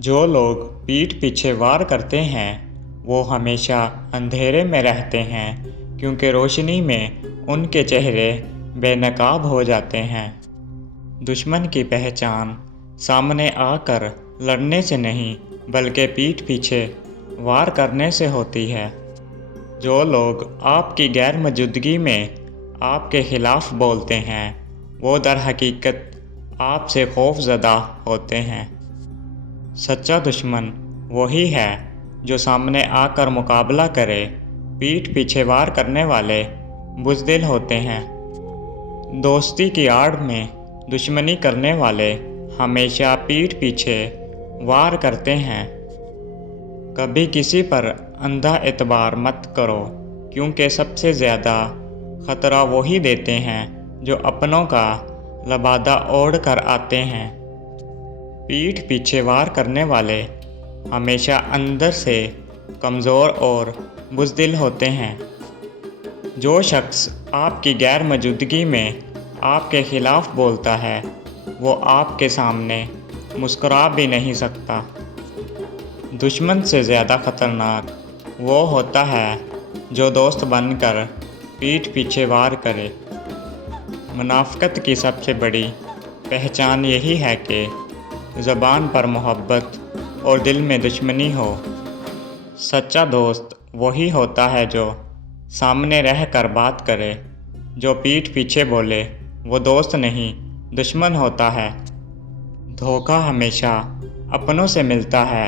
جو لوگ پیٹھ پیچھے وار کرتے ہیں وہ ہمیشہ اندھیرے میں رہتے ہیں کیونکہ روشنی میں ان کے چہرے بے نقاب ہو جاتے ہیں۔ دشمن کی پہچان سامنے آ کر لڑنے سے نہیں بلکہ پیٹھ پیچھے وار کرنے سے ہوتی ہے۔ جو لوگ آپ کی غیر موجودگی میں آپ کے خلاف بولتے ہیں وہ در حقیقت آپ سے خوف زدہ ہوتے ہیں۔ سچا دشمن وہی ہے جو سامنے آ کر مقابلہ کرے، پیٹھ پیچھے وار کرنے والے بزدل ہوتے ہیں۔ دوستی کی آڑ میں دشمنی کرنے والے ہمیشہ پیٹھ پیچھے وار کرتے ہیں۔ کبھی کسی پر اندھا اعتبار مت کرو کیونکہ سب سے زیادہ خطرہ وہی دیتے ہیں جو اپنوں کا لبادہ اوڑھ کر آتے ہیں۔ پیٹھ پیچھے وار کرنے والے ہمیشہ اندر سے کمزور اور بزدل ہوتے ہیں۔ جو شخص آپ کی غیر موجودگی میں آپ کے خلاف بولتا ہے وہ آپ کے سامنے مسکرا بھی نہیں سکتا۔ دشمن سے زیادہ خطرناک وہ ہوتا ہے جو دوست بن کر پیٹھ پیچھے وار کرے۔ منافقت کی سب سے بڑی پہچان یہی ہے کہ زبان پر محبت اور دل میں دشمنی ہو۔ سچا دوست وہی ہوتا ہے جو سامنے رہ کر بات کرے، جو پیٹھ پیچھے بولے وہ دوست نہیں دشمن ہوتا ہے۔ دھوکہ ہمیشہ اپنوں سے ملتا ہے،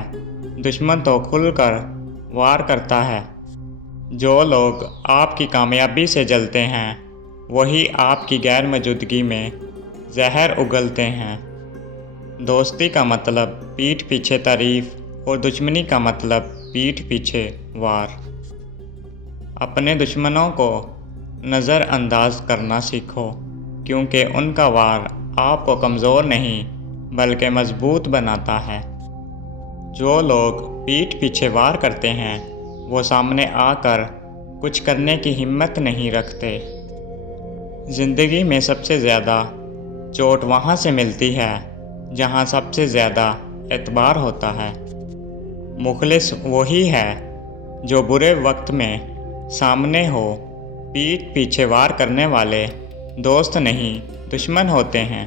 دشمن تو کھل کر وار کرتا ہے۔ جو لوگ آپ کی کامیابی سے جلتے ہیں وہی آپ کی غیر موجودگی میں زہر اگلتے ہیں۔ دوستی کا مطلب پیٹھ پیچھے تعریف اور دشمنی کا مطلب پیٹھ پیچھے وار۔ اپنے دشمنوں کو نظر انداز کرنا سیکھو کیونکہ ان کا وار آپ کو کمزور نہیں بلکہ مضبوط بناتا ہے۔ جو لوگ پیٹھ پیچھے وار کرتے ہیں وہ سامنے آ کر کچھ کرنے کی ہمت نہیں رکھتے۔ زندگی میں سب سے زیادہ چوٹ وہاں سے ملتی ہے جہاں سب سے زیادہ اعتبار ہوتا ہے۔ مخلص وہی ہے جو برے وقت میں سامنے ہو، پیٹھ پیچھے وار کرنے والے دوست نہیں دشمن ہوتے ہیں۔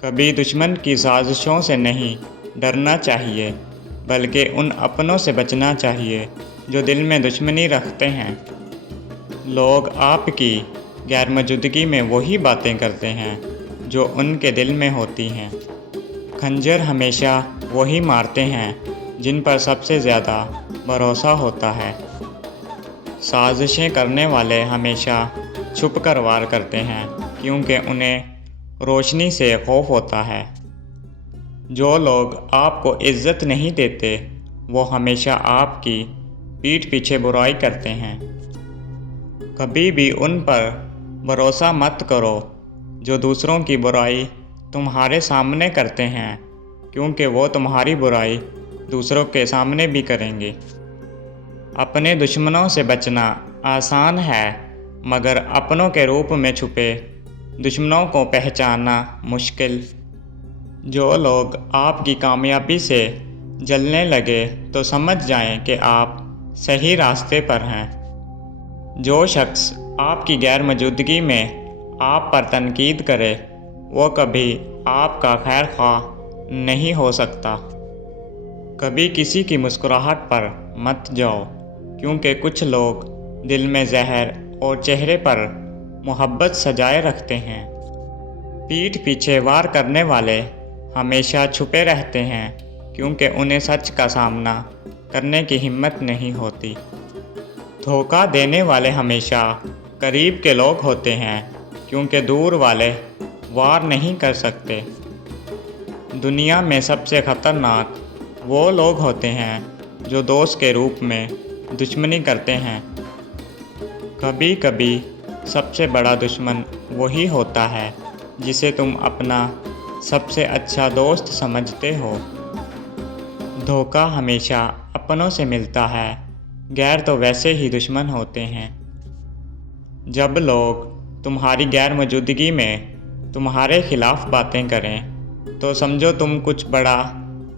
کبھی دشمن کی سازشوں سے نہیں ڈرنا چاہیے بلکہ ان اپنوں سے بچنا چاہیے جو دل میں دشمنی رکھتے ہیں۔ لوگ آپ کی غیر موجودگی میں وہی باتیں کرتے ہیں جو ان کے دل میں ہوتی ہیں۔ خنجر ہمیشہ وہی مارتے ہیں جن پر سب سے زیادہ بھروسہ ہوتا ہے۔ سازشیں کرنے والے ہمیشہ چھپ کر وار کرتے ہیں کیونکہ انہیں روشنی سے خوف ہوتا ہے۔ جو لوگ آپ کو عزت نہیں دیتے وہ ہمیشہ آپ کی پیٹھ پیچھے برائی کرتے ہیں۔ کبھی بھی ان پر بھروسہ مت کرو جو دوسروں کی برائی تمہارے سامنے کرتے ہیں کیونکہ وہ تمہاری برائی دوسروں کے سامنے بھی کریں گے۔ اپنے دشمنوں سے بچنا آسان ہے مگر اپنوں کے روپ میں چھپے دشمنوں کو پہچاننا مشکل۔ جو لوگ آپ کی کامیابی سے جلنے لگے تو سمجھ جائیں کہ آپ صحیح راستے پر ہیں۔ جو شخص آپ کی غیر موجودگی میں آپ پر تنقید کرے وہ کبھی آپ کا خیر خواہ نہیں ہو سکتا۔ کبھی کسی کی مسکراہٹ پر مت جاؤ کیونکہ کچھ لوگ دل میں زہر اور چہرے پر محبت سجائے رکھتے ہیں۔ پیٹھ پیچھے وار کرنے والے ہمیشہ چھپے رہتے ہیں کیونکہ انہیں سچ کا سامنا کرنے کی ہمت نہیں ہوتی۔ دھوکہ دینے والے ہمیشہ قریب کے لوگ ہوتے ہیں کیونکہ دور والے وار نہیں کر سکتے۔ دنیا میں سب سے خطرناک وہ لوگ ہوتے ہیں جو دوست کے روپ میں دشمنی کرتے ہیں۔ کبھی کبھی سب سے بڑا دشمن وہی ہوتا ہے جسے تم اپنا سب سے اچھا دوست سمجھتے ہو۔ دھوکہ ہمیشہ اپنوں سے ملتا ہے، غیر تو ویسے ہی دشمن ہوتے ہیں۔ جب لوگ تمہاری غیر موجودگی میں تمہارے خلاف باتیں کریں تو سمجھو تم کچھ بڑا